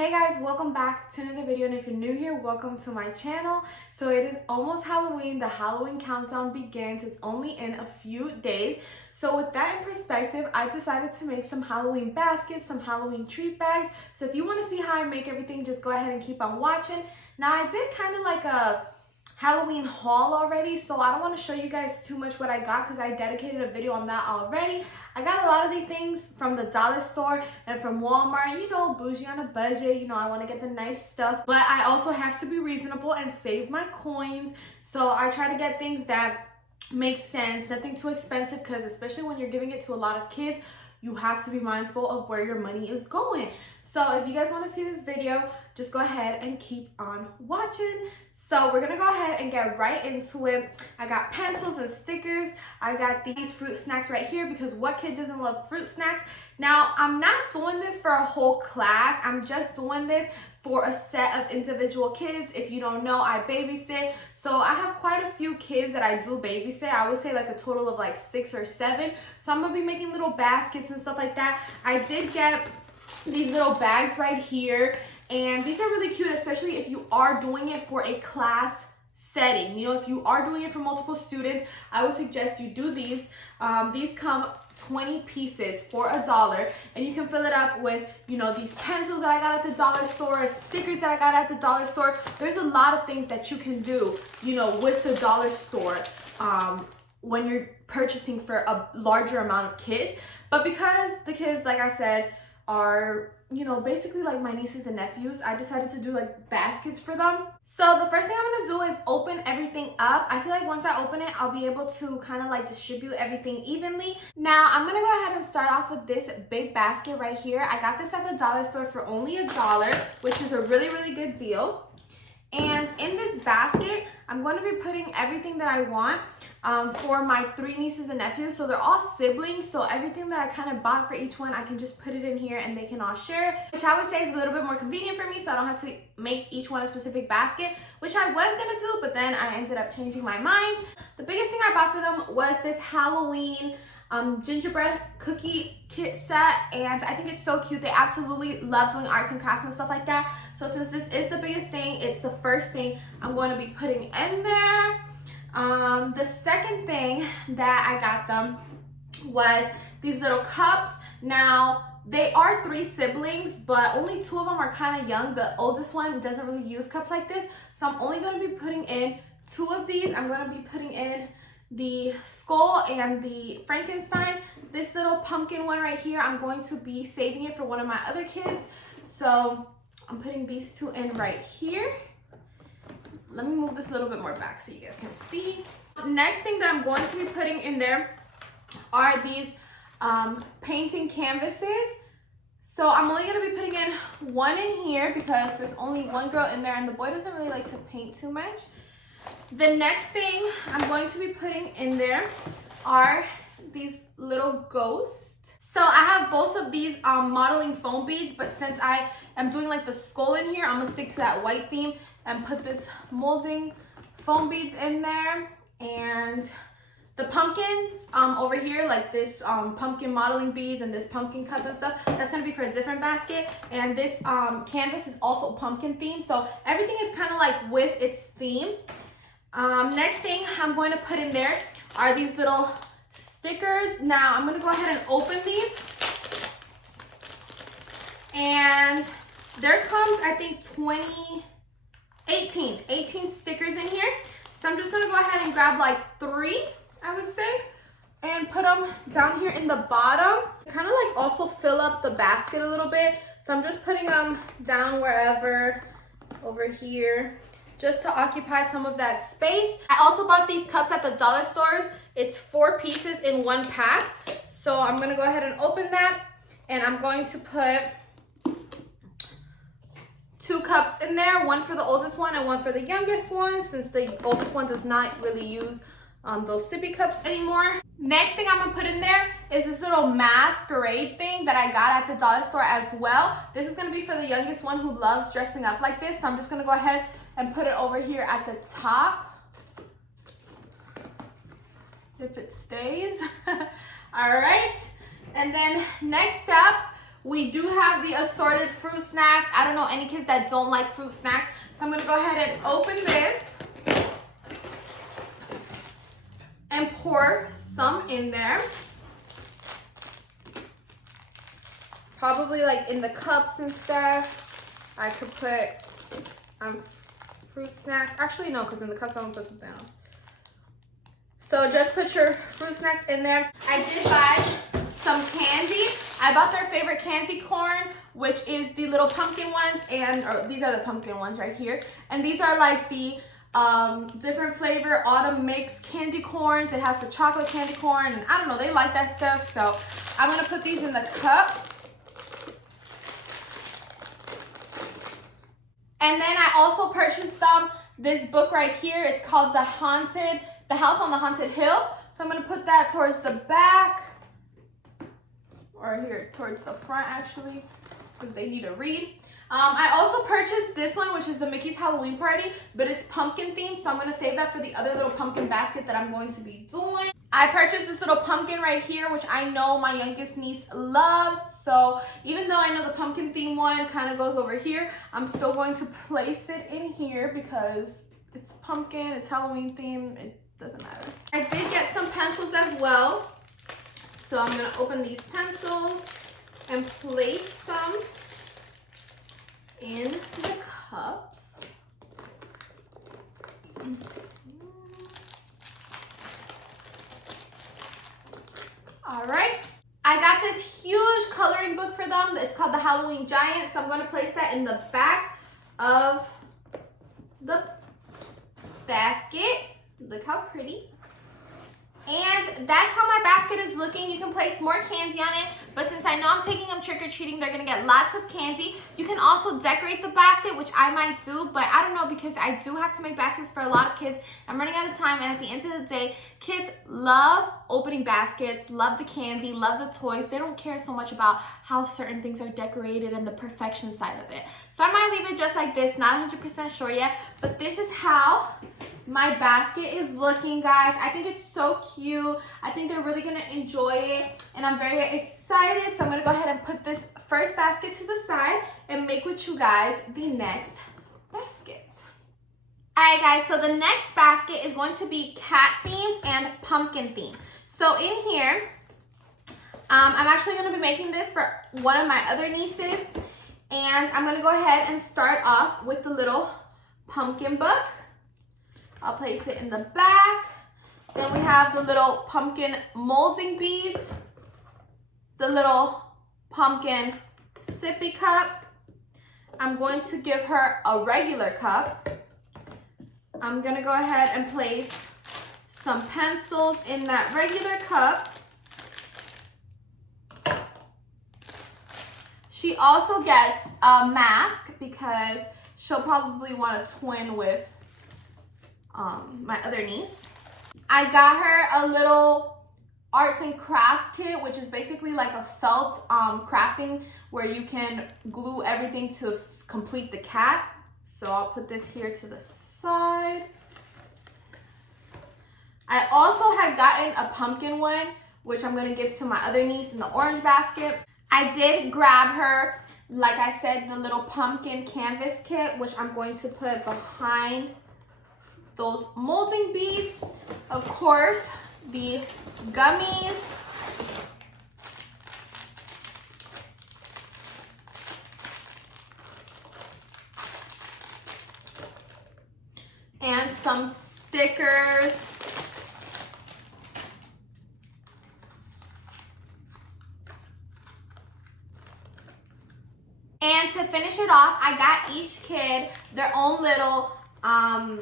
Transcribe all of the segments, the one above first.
Hey guys, welcome back to another video, and if you're new here, welcome to my channel. So it is almost Halloween. The Halloween countdown begins. It's only in a few days. So with that in perspective, I decided to make some Halloween baskets, some Halloween treat bags. So if you want to see how I make everything, just go ahead and keep on watching. Now I did kind of like a Halloween haul already, so I don't want to show you guys too much what I got because I dedicated a video on that already. I got a lot of these things from the dollar store and from Walmart, you know, bougie on a budget, you know, I want to get the nice stuff, but I also have to be reasonable and save my coins. So I try to get things that make sense, nothing too expensive, because especially when you're giving it to a lot of kids, you have to be mindful of where your money is going. So if you guys want to see this video, just go ahead and keep on watching. So we're gonna go ahead and get right into it. I got pencils and stickers. I got these fruit snacks right here because what kid doesn't love fruit snacks? Now, I'm not doing this for a whole class. I'm just doing this for a set of individual kids. If you don't know, I babysit. So I have quite a few kids that I do babysit. I would say like a total of like 6 or 7. So I'm gonna be making little baskets and stuff like that. I did get these little bags right here, and these are really cute, especially if you are doing it for a class setting. You know, if you are doing it for multiple students, I would suggest you do these. These come 20 pieces for $1, and you can fill it up with, you know, these pencils that I got at the dollar store, stickers that I got at the dollar store. There's a lot of things that you can do, you know, with the dollar store when you're purchasing for a larger amount of kids. But because the kids, like I said, are, you know, basically like my nieces and nephews, I decided to do like baskets for them. So the first thing I'm gonna do is open everything up. I feel like once I open it, I'll be able to kind of like distribute everything evenly. Now I'm gonna go ahead and start off with this big basket right here. I got this at the dollar store for only $1, which is a really good deal. And in this basket, I'm going to be putting everything that I want for my 3 nieces and nephews. So they're all siblings, so everything that I kind of bought for each one, I can just put it in here and they can all share, which I would say is a little bit more convenient for me, so I don't have to make each one a specific basket, which I was going to do, but then I ended up changing my mind. The biggest thing I bought for them was this Halloween gingerbread cookie kit set, and I think it's so cute. They absolutely love doing arts and crafts and stuff like that. So since this is the biggest thing, it's the first thing I'm going to be putting in there. The second thing that I got them was these little cups. Now, they are 3 siblings, but only 2 of them are kind of young. The oldest one doesn't really use cups like this, so I'm only going to be putting in 2 of these. I'm going to be putting in the skull and the Frankenstein. This little pumpkin one right here, I'm going to be saving it for one of my other kids. So I'm putting these 2 in right here. Let me move this a little bit more back so you guys can see. Next thing that I'm going to be putting in there are these painting canvases. So I'm only going to be putting in 1 in here because there's only 1 girl in there and the boy doesn't really like to paint too much. The next thing I'm going to be putting in there are these little ghosts. So I have both of these modeling foam beads, but since I am doing like the skull in here, I'm gonna stick to that white theme and put this molding foam beads in there. And the pumpkins over here, like this pumpkin modeling beads and this pumpkin cup and stuff, that's gonna be for a different basket. And this canvas is also pumpkin themed, so everything is kind of like with its theme. Next thing I'm going to put in there are these little stickers. Now I'm going to go ahead and open these, and there comes, I think, 18 stickers in here. So I'm just going to go ahead and grab like 3, I would say, and put them down here in the bottom. Kind of like also fill up the basket a little bit. So I'm just putting them down wherever, over here, just to occupy some of that space. I also bought these cups at the dollar stores. It's 4 pieces in 1 pack. So I'm gonna go ahead and open that, and I'm going to put 2 cups in there, 1 for the oldest one and 1 for the youngest one, since the oldest one does not really use those sippy cups anymore. Next thing I'm gonna put in there is this little masquerade thing that I got at the dollar store as well. This is gonna be for the youngest one who loves dressing up like this. So I'm just gonna go ahead and put it over here at the top, if it stays. All right, and then next up We do have the assorted fruit snacks. I don't know any kids that don't like fruit snacks. So I'm gonna go ahead and open this and pour some in there. Probably like in the cups and stuff. I could put fruit snacks. Actually, no, because in the cups I'm gonna put something else. So just put your fruit snacks in there. I did buy some candy. I bought their favorite candy corn, which is the little pumpkin ones, or these are the pumpkin ones right here. And these are like the different flavor autumn mix candy corns. It has the chocolate candy corn, and I don't know, they like that stuff. So I'm gonna put these in the cup. And then I also purchased this book right here. It's called The House on the Haunted Hill. So I'm gonna put that towards the back, or here towards the front actually, because they need to read. I also purchased this one, which is the Mickey's Halloween Party, but it's pumpkin themed, so I'm gonna save that for the other little pumpkin basket that I'm going to be doing. I purchased this little pumpkin right here, which I know my youngest niece loves. So even though I know the pumpkin theme one kind of goes over here, I'm still going to place it in here because it's pumpkin, it's Halloween theme, it doesn't matter. I did get some pencils as well. So I'm gonna open these pencils and place some in the cups. All right, I got this huge coloring book for them. It's called the Halloween Giant. So I'm going to place that in the back of the basket. Look how pretty. And that's how my basket is looking. You can place more candy on it, but since I know I'm taking them trick-or-treating, they're gonna get lots of candy. You can also decorate the basket, which I might do, but I don't know, because I do have to make baskets for a lot of kids. I'm running out of time, and at the end of the day, kids love opening baskets, love the candy, love the toys. They don't care so much about how certain things are decorated and the perfection side of it. So I might leave it just like this, not 100% sure yet, but this is how my basket is looking, guys. I think it's so cute. I think they're really gonna enjoy it, and I'm very excited. So I'm gonna go ahead and put this first basket to the side and make with you guys the next basket. All right, guys, so the next basket is going to be cat themed and pumpkin themed. So in here, I'm actually gonna be making this for one of my other nieces, and I'm gonna go ahead and start off with the little pumpkin book. I'll place it in the back. Then we have the little pumpkin molding beads, the little pumpkin sippy cup. I'm going to give her a regular cup. I'm gonna go ahead and place some pencils in that regular cup. She also gets a mask because she'll probably want to twin with my other niece. I got her a little arts and crafts kit, which is basically like a felt crafting where you can glue everything to complete the cat. So I'll put this here to the side. I also had gotten a pumpkin one, which I'm gonna give to my other niece in the orange basket. I did grab her, like I said, the little pumpkin canvas kit, which I'm going to put behind those molding beads. Of course, the gummies. And some stickers. And to finish it off, I got each kid their own little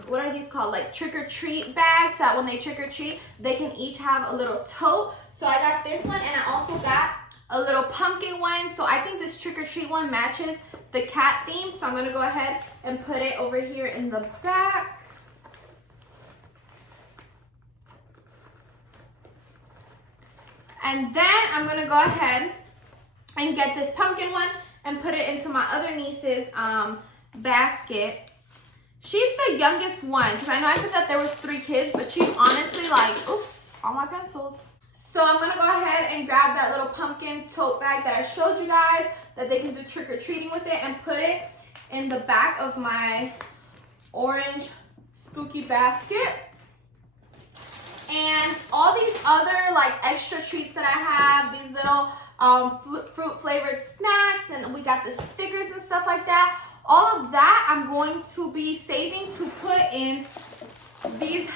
what are these called, like trick-or-treat bags, so that when they trick-or-treat they can each have a little tote. So I got this one, and I also got a little pumpkin one. So I think this trick-or-treat one matches the cat theme, so I'm gonna go ahead and put it over here in the back. And then I'm gonna go ahead and get this pumpkin one and put it into my other niece's basket. She's the youngest one, because I know I said that there was 3 kids, but she's honestly like, oops, all my pencils. So I'm gonna go ahead and grab that little pumpkin tote bag that I showed you guys, that they can do trick-or-treating with it, and put it in the back of my orange spooky basket. And all these other like extra treats that I have, these little fruit flavored snacks, and we got the stickers and stuff like that. All of that I'm going to be saving to put in these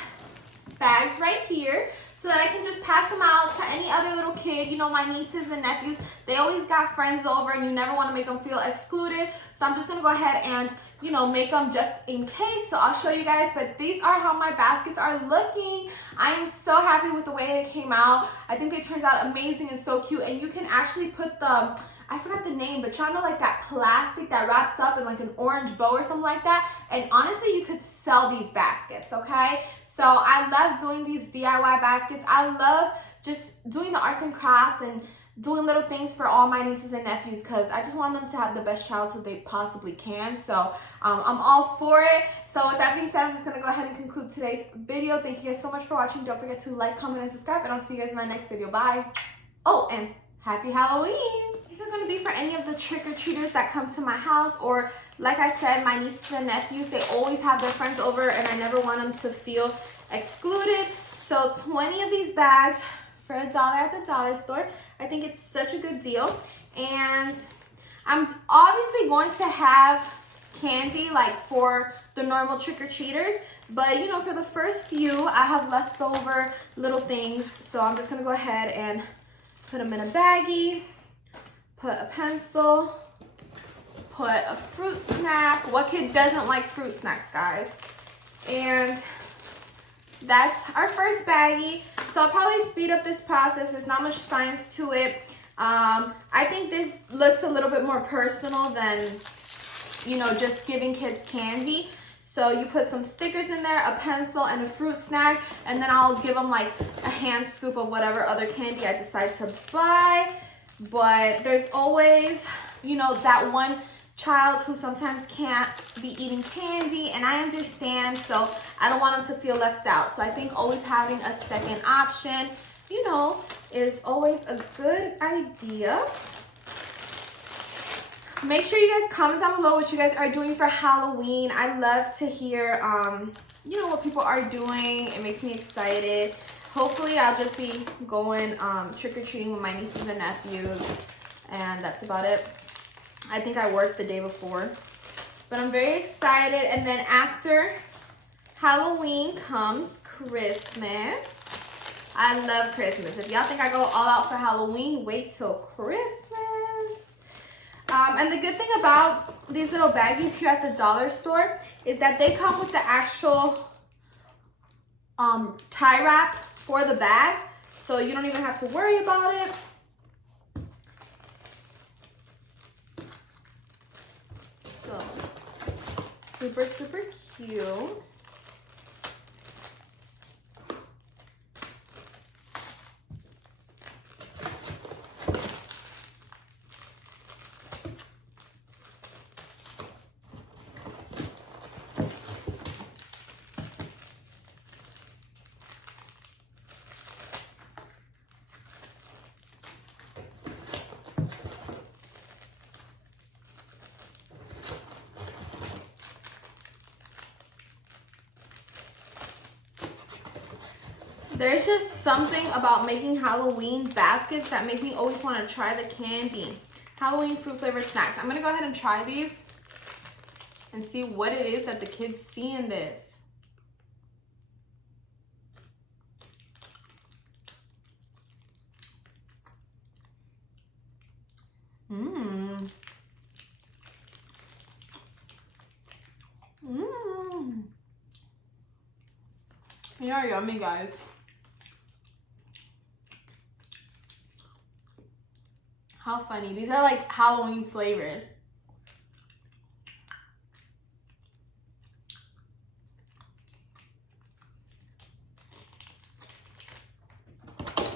bags right here, so that I can just pass them out to any other little kid. You know, my nieces and nephews, they always got friends over and you never want to make them feel excluded. So I'm just going to go ahead and, you know, make them just in case. So I'll show you guys, but these are how my baskets are looking. I am so happy with the way they came out. I think they turned out amazing and so cute. And you can actually put the, I forgot the name, but y'all know like that plastic that wraps up in like an orange bow or something like that. And honestly, you could sell these baskets, okay? So I love doing these DIY baskets. I love just doing the arts and crafts and doing little things for all my nieces and nephews, because I just want them to have the best childhood they possibly can. So I'm all for it. So with that being said, I'm just going to go ahead and conclude today's video. Thank you guys so much for watching. Don't forget to like, comment, and subscribe, and I'll see you guys in my next video. Bye. Oh, and happy Halloween. These are going to be for any of the trick-or-treaters that come to my house, or like I said, my nieces and nephews, they always have their friends over and I never want them to feel excluded. So 20 of these bags for $1 at the dollar store. I think it's such a good deal. And I'm obviously going to have candy like for the normal trick-or-treaters, but you know, for the first few, I have leftover little things. So I'm just gonna go ahead and put them in a baggie, put a pencil, put a fruit snack. What kid doesn't like fruit snacks, guys? And that's our first baggie. So I'll probably speed up this process. There's not much science to it. I think this looks a little bit more personal than, you know, just giving kids candy. So you put some stickers in there, a pencil, and a fruit snack, and then I'll give them like a hand scoop of whatever other candy I decide to buy. But there's always, you know, that one child who sometimes can't be eating candy, and I understand, so I don't want them to feel left out. So I think always having a second option, you know, is always a good idea. Make sure you guys comment down below what you guys are doing for Halloween. I love to hear, you know, what people are doing. It makes me excited. Hopefully I'll just be going trick-or-treating with my nieces and nephews, and that's about it. I think I worked the day before, but I'm very excited. And then after Halloween comes Christmas. I love Christmas. If y'all think I go all out for Halloween, wait till Christmas. And the good thing about these little baggies here at the dollar store is that they come with the actual tie wrap for the bag, so you don't even have to worry about it. So super, super cute. There's just something about making Halloween baskets that make me always want to try the candy. Halloween fruit flavored snacks. I'm going to go ahead and try these and see what it is that the kids see in this. Mmm. Mmm. They are yummy, guys. How funny. These are like Halloween flavored.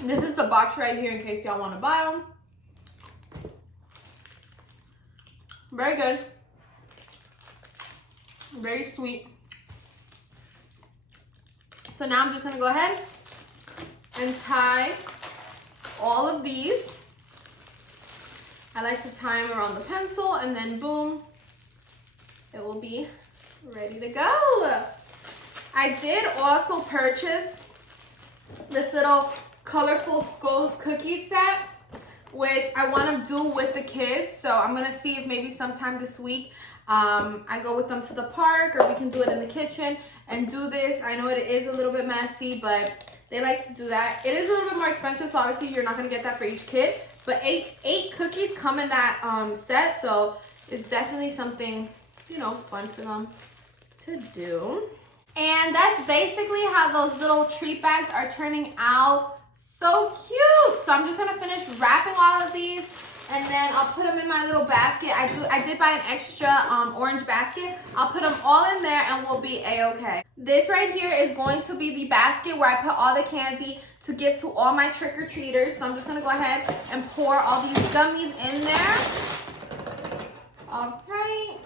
This is the box right here in case y'all want to buy them. Very good. Very sweet. So now I'm just going to go ahead and tie all of these. I like to tie them around the pencil and then boom, it will be ready to go. I did also purchase this little colorful skulls cookie set, which I want to do with the kids. So I'm going to see if maybe sometime this week I go with them to the park, or we can do it in the kitchen and do this. I know it is a little bit messy, but they like to do that. It is a little bit more expensive, so obviously you're not going to get that for each kid. But eight cookies come in that set, so it's definitely something, you know, fun for them to do. And that's basically how those little treat bags are turning out. So cute. So I'm just gonna finish wrapping all of these, and then I'll put them in my little basket. I did buy an extra orange basket. I'll put them all in there and we'll be a-okay. This right here is going to be the basket where I put all the candy to give to all my trick-or-treaters. So I'm just gonna go ahead and pour all these gummies in there. All right.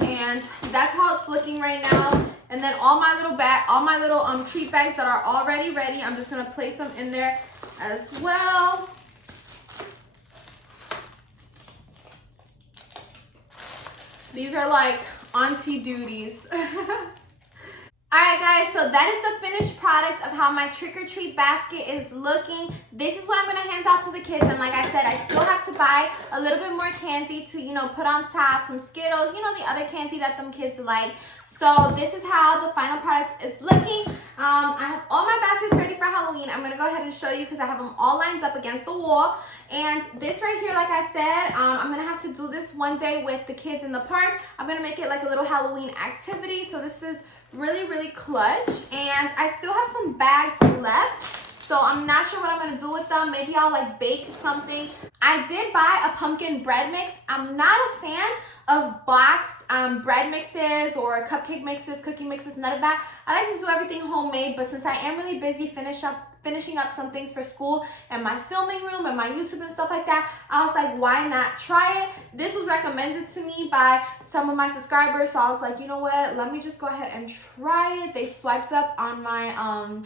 And that's how it's looking right now. And then all my little treat bags that are already ready, I'm just gonna place them in there as well. These are like auntie duties. Alright guys, so that is the finished product of how my trick-or-treat basket is looking. This is what I'm going to hand out to the kids, and like I said, I still have to buy a little bit more candy to, you know, put on top, some Skittles, you know, the other candy that them kids like. So this is how the final product is looking. I have all my baskets ready for Halloween. I'm going to go ahead and show you because I have them all lined up against the wall. And this right here, like I said, I'm going to have to do this one day with the kids in the park. I'm going to make it like a little Halloween activity. So this is really, really clutch. And I still have some bags left. So I'm not sure what I'm going to do with them. Maybe I'll like bake something. I did buy a pumpkin bread mix. I'm not a fan of boxed bread mixes or cupcake mixes, cookie mixes, none of that. I like to do everything homemade, but since I am really busy finishing up some things for school and my filming room and my YouTube and stuff like that, I was like, why not try it? This was recommended to me by some of my subscribers, so I was like, you know what, let me just go ahead and try it. They swiped up on my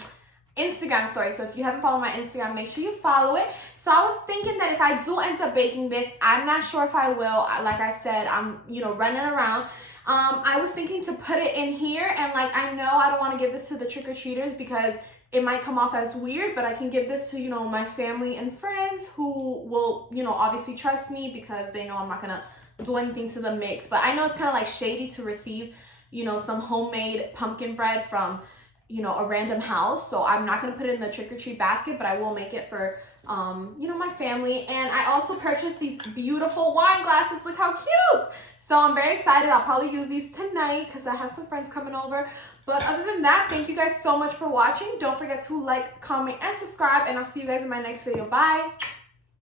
Instagram story, so if you haven't followed my Instagram, make sure you follow it. So I was thinking that if I do end up baking this, I'm not sure if I will. Like I said, I'm, you know, running around. I was thinking to put it in here, and like, I know I don't want to give this to the trick-or-treaters because it might come off as weird, but I can give this to, you know, my family and friends who will, you know, obviously trust me because they know I'm not gonna do anything to the mix. But I know it's kind of like shady to receive, you know, some homemade pumpkin bread from, you know, a random house. So I'm not gonna put it in the trick-or-treat basket, but I will make it for you know, my family. And I also purchased these beautiful wine glasses. Look how cute. So I'm very excited. I'll probably use these tonight because I have some friends coming over. But other than that, thank you guys so much for watching. Don't forget to like, comment, and subscribe, and I'll see you guys in my next video. Bye.